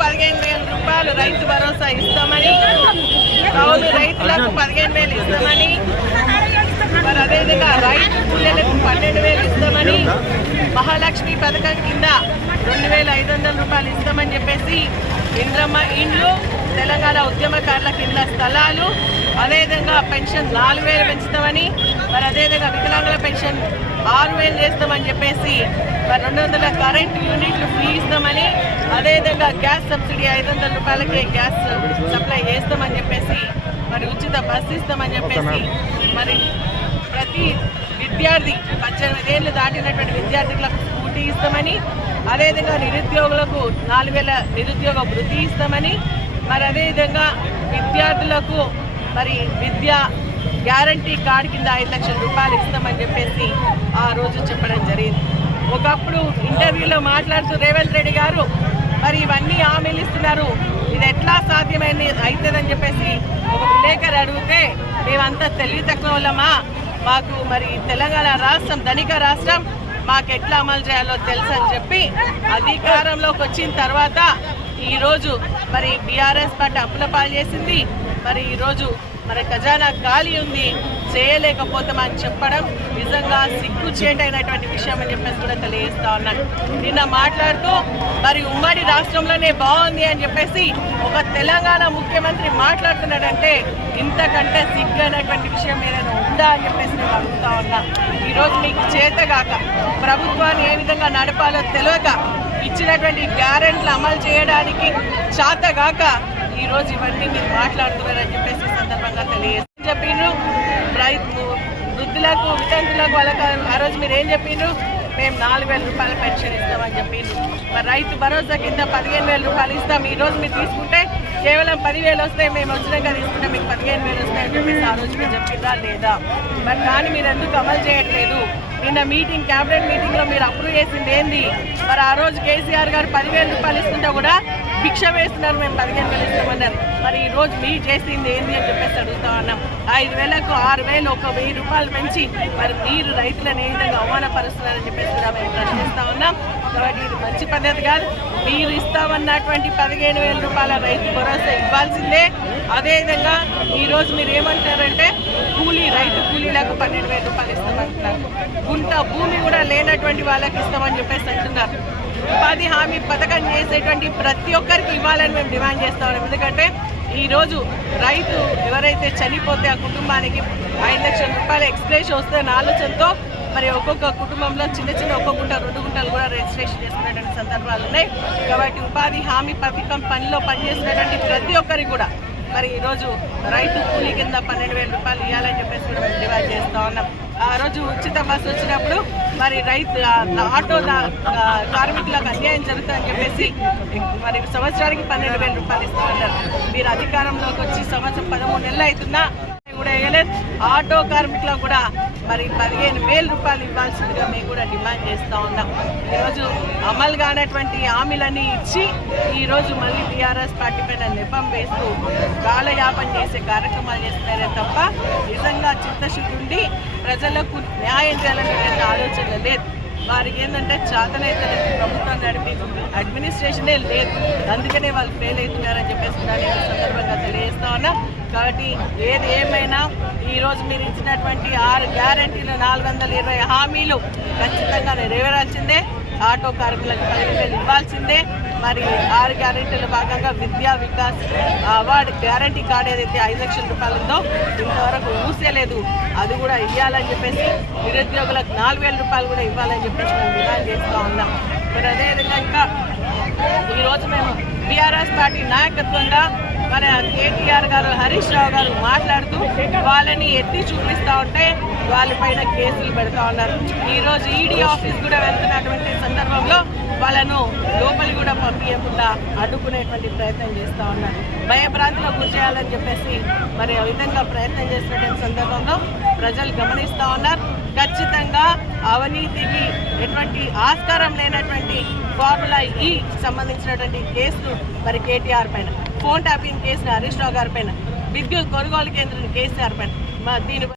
15,000 రూపాయలు రైతు భరోసా ఇస్తామని, కౌలు రైతులకు 15,000 ఇస్తామని, మరి అదేవిధంగా రైతు కూలీలకు 12,000 ఇస్తామని, మహాలక్ష్మి పథకం కింద 2,500 రూపాయలు ఇస్తామని చెప్పేసి, ఇంద్రమ్మ ఇండ్లు, తెలంగాణ ఉద్యమకారుల కింద స్థలాలు, అదేవిధంగా పెన్షన్ 4,000 పెంచుతామని, మరి అదేవిధంగా వికలాంగుల పెన్షన్ 6,000 చేస్తామని చెప్పేసి, మరి 200 కరెంట్ యూనిట్లు ఫ్రీ ఇస్తామని, అదేవిధంగా గ్యాస్ సబ్సిడీ 500 రూపాయలకే గ్యాస్ సప్లై చేస్తామని చెప్పేసి, మరి ఉచిత బస్సు ఇస్తామని చెప్పేసి, మరి ప్రతి విద్యార్థి 18 ఏళ్ళు దాటినటువంటి విద్యార్థులకు స్కూటీ ఇస్తామని, అదేవిధంగా నిరుద్యోగులకు 4,000 నిరుద్యోగ వృత్తి ఇస్తామని, మరి అదేవిధంగా విద్యార్థులకు మరి విద్యా గ్యారంటీ కార్డు కింద 5 లక్షల రూపాయలు ఇస్తామని చెప్పేసి ఆ రోజు చెప్పడం జరిగింది. ఒకప్పుడు ఇంటర్వ్యూలో మాట్లాడుతూ రేవంత్ రెడ్డి గారు మరి ఇవన్నీ హామీలు ఇస్తున్నారు, ఇది ఎట్లా సాధ్యమైంది అవుతుందని చెప్పేసి ఒక విలేకరు అడిగితే, మేమంతా తెలివి తక్కువ వాళ్ళమా, మాకు మరి తెలంగాణ రాష్ట్రం ధనిక రాష్ట్రం, మాకు ఎట్లా అమలు చేయాలో తెలుసు అని చెప్పి అధికారంలోకి వచ్చిన తర్వాత ఈరోజు మరి బీఆర్ఎస్ పార్టీ అప్పుల పాలు చేసింది. మరి ఈరోజు మరి ఖజానా ఖాళీ ఉంది, చేయలేకపోతామని చెప్పడం నిజంగా సిగ్గుచేటైనటువంటి విషయం అని చెప్పేసి కూడా తెలియజేస్తా ఉన్నాను. నిన్న మాట్లాడుతూ మరి ఉమ్మడి రాష్ట్రంలోనే బాగుంది అని చెప్పేసి ఒక తెలంగాణ ముఖ్యమంత్రి మాట్లాడుతున్నాడంటే ఇంతకంటే సిగ్గైనటువంటి విషయం ఏదైనా ఉందా అని చెప్పేసి నేను అడుగుతా ఉన్నా. ఈరోజు మీకు చేతగాక, ప్రభుత్వాన్ని ఏ విధంగా నడపాలో తెలియక, ఇచ్చినటువంటి గ్యారెంటీలు అమలు చేయడానికి చేతగాక ఈరోజు ఇవన్నీ మీరు మాట్లాడుతున్నారని చెప్పేసి సందర్భంగా తెలియజేసి చెప్పిండ్రు. వృద్ధులకు వితంతులకు వాళ్ళకి ఆ రోజు మీరు ఏం చెప్పిండ్రు, మేము 4,000 రూపాయల పెన్షన్ ఇస్తామని చెప్పిండ్రు. మరి రైతు భరోసా కింద 15,000 రూపాయలు ఇస్తాం. ఈరోజు మీరు తీసుకుంటే కేవలం 10,000 వస్తాయి, మేము వచ్చినాక తీసుకుంటే మీకు 15,000 వస్తాయని చెప్పేసి ఆ రోజు మీరు చెప్పిందా లేదా? మరి కానీ మీరు ఎందుకు అమలు చేయట్లేదు? నిన్న మీటింగ్, క్యాబినెట్ మీటింగ్లో మీరు అప్రూవ్ చేసింది ఏంది? మరి ఆ రోజు కేసీఆర్ గారు 10,000 రూపాయలు ఇస్తుంటే కూడా భిక్ష వేస్తున్నారు, మేము 15,000 ఇస్తామన్నారు. మరి ఈ రోజు మీరు చేసింది ఏంది అని చెప్పేసి అడుగుతా ఉన్నాం. 5,000కు 6,000, 1,000 రూపాయలు పెంచి మరి మీరు రైతులను ఏ విధంగా అవమానపరుస్తున్నారని చెప్పేసి కూడా మేము ప్రశ్నిస్తా ఉన్నాం. కాబట్టి ఇది మంచి పద్ధతి కాదు. మీరు ఇస్తామన్నటువంటి 15,000 రూపాయల రైతు భరోసా ఇవ్వాల్సిందే. అదేవిధంగా ఈరోజు మీరు ఏమంటారంటే రైతు కూలీలకు 12,000 రూపాయలు ఇస్తామంటున్నారు. గుంట భూమి కూడా లేనటువంటి వాళ్ళకి ఇస్తామని చెప్పేసి అంటున్నారు. ఉపాధి హామీ పథకం చేసేటువంటి ప్రతి ఒక్కరికి ఇవ్వాలని మేము డిమాండ్ చేస్తా ఉన్నాం. ఎందుకంటే ఈరోజు రైతు ఎవరైతే చనిపోతే ఆ కుటుంబానికి 5 లక్షల రూపాయల ఎక్స్ప్రెషన్ వస్తుందన్న ఆలోచనతో మరి ఒక్కొక్క కుటుంబంలో చిన్న చిన్న 1 గుంట 2 గుంటలు కూడా రిజిస్ట్రేషన్ చేసుకునేటువంటి సందర్భాలు ఉన్నాయి. కాబట్టి ఉపాధి హామీ పథకం పనిలో పనిచేసినటువంటి ప్రతి ఒక్కరికి కూడా మరి ఈరోజు రైతు కూలీ కింద 12,000 రూపాయలు ఇవ్వాలని చెప్పేసి కూడా మేము డిమాండ్ చేస్తూ ఉన్నాం. ఆ రోజు ఉచిత బస్సు వచ్చినప్పుడు మరి ఆటో కార్మికులకు అన్యాయం జరుగుతుందని చెప్పేసి మరి సంవత్సరానికి 12,000 రూపాయలు ఇస్తామన్నారు. మీరు అధికారంలోకి వచ్చి సంవత్సరం 13 నెలలు అవుతున్నా కూడా వేయలేదు. ఆటో కార్మికులకు కూడా మరి 15,000 రూపాయలు ఇవ్వాల్సిందిగా మేము కూడా డిమాండ్ చేస్తూ ఉన్నాం. ఈరోజు అమలు కానటువంటి హామీలన్నీ ఇచ్చి ఈరోజు మళ్ళీ టీఆర్ఎస్ పార్టీ పైన నెపం వేస్తూ కాలయాపన చేసే కార్యక్రమాలు చేస్తున్నారే తప్ప నిజంగా చిత్తశుద్ధి ఉండి ప్రజలకు న్యాయం చేయాలనే ఆలోచన లేదు. వారికి ఏంటంటే చేతనైతే ప్రభుత్వం నడిపి అడ్మినిస్ట్రేషనే లేదు, అందుకనే వాళ్ళు ఫెయిల్ అవుతున్నారని చెప్పేసి దాని సందర్భంగా తెలియజేస్తా ఉన్నా. కాబట్టి ఏది ఏమైనా ఈరోజు మీరు ఇచ్చినటువంటి 6 గ్యారెంటీలు 420 హామీలు ఖచ్చితంగా నెరవేరాల్సిందే. ఆటో కార్మికులకు 10,000 ఇవ్వాల్సిందే. మరి 6 గ్యారెంటీల భాగంగా విద్యా వికాస్ అవార్డు గ్యారంటీ కార్డు ఏదైతే 5 లక్షల రూపాయలు ఉందో ఇంతవరకు ఊసేలేదు, అది కూడా ఇవ్వాలని చెప్పేసి, నిరుద్యోగులకు 4,000 రూపాయలు కూడా ఇవ్వాలని చెప్పేసి మేము డిమాండ్ చేస్తూ ఉన్నాం. మరి అదేవిధంగా ఇంకా ఈరోజు మేము బీఆర్ఎస్ పార్టీ నాయకత్వంగా మరి కేటీఆర్ గారు, హరీష్ రావు గారు మాట్లాడుతూ వాళ్ళని ఎత్తి చూపిస్తూ ఉంటే వాళ్ళపైన కేసులు పెడతా ఉన్నారు. ఈరోజు ఈడీ ఆఫీస్ కూడా వెళ్తున్నటువంటి సందర్భంలో వాళ్ళను లోపలి కూడా పంపించకుండా అడ్డుకునేటువంటి ప్రయత్నం చేస్తూ ఉన్నారు. భయభ్రాంతిలో గురి చేయాలని చెప్పేసి మరి ఆ విధంగా ప్రయత్నం చేసినటువంటి సందర్భంలో ప్రజలు గమనిస్తూ ఉన్నారు. ఖచ్చితంగా అవినీతికి ఎటువంటి ఆస్కారం లేనటువంటి ఫార్ములా ఈ సంబంధించినటువంటి కేసులు మరి కేటీఆర్ పైన, ఫోన్ ట్యాపింగ్ కేసులు హరీష్ రావు గారి పైన, విద్యుత్ కొనుగోలు కేంద్రం కేసీఆర్ పైన దీని